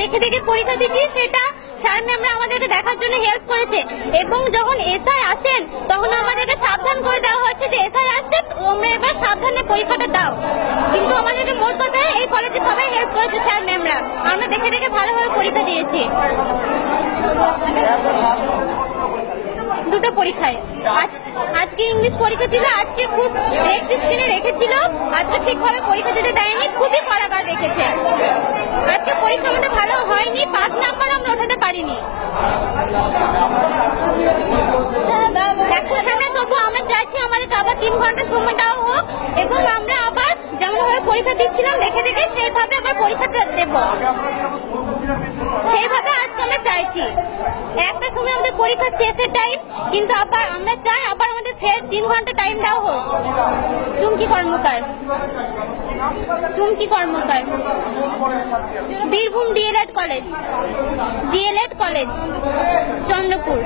দেখে দেখে পরীক্ষা দিচ্ছি, সেটা স্যার ম্যামরা আমাদেরকে দেখার জন্য হেল্প করেছে। এবং যখন এসআই আসেন তখন আমাদেরকে সাবধান করে দেওয়া হচ্ছে যে এসআই আসছে, তোমরা এবার সাবধানে পরীক্ষাটা দাও। কিন্তু আমাদেরকে মোট কথা এই কলেজে সবাই হেল্প করেছে, স্যার ম্যামরা। আমরা দেখে দেখে ভালোভাবে পরীক্ষা দিয়েছি। দুটো পরীক্ষায় আজকে ইংলিশ পরীক্ষা ছিল, আজকে খুব রেস্ট স্ক্রিনে রেখেছিল, আজকে ঠিকভাবে পরীক্ষা দিতে দেয়নি, খুবই কারাগার রেখেছে। আজকে পরীক্ষা আমাদের ভালো হয়নি, 5 নাম্বার আমরা ওঠাতে পারিনি। তবু আমরা চাইছি আমাদেরকে আবার 3 ঘন্টা সময় দেওয়া হোক এবং আমরা আবার যেমনভাবে পরীক্ষা দিচ্ছিলাম দেখে দেখে সেইভাবে আবার পরীক্ষাটা দেব, সেইভাবে আজকে আমরা চাইছি। একটা সময় আমাদের পরীক্ষা শেষের টাইম, কিন্তু আবার আমরা চাই আবার আমাদের ফের 3 ঘন্টা টাইম দেওয়া হোক। চুমকি কর্মকার, বীরভূম ডিএলএড কলেজ, চন্দ্রপুর।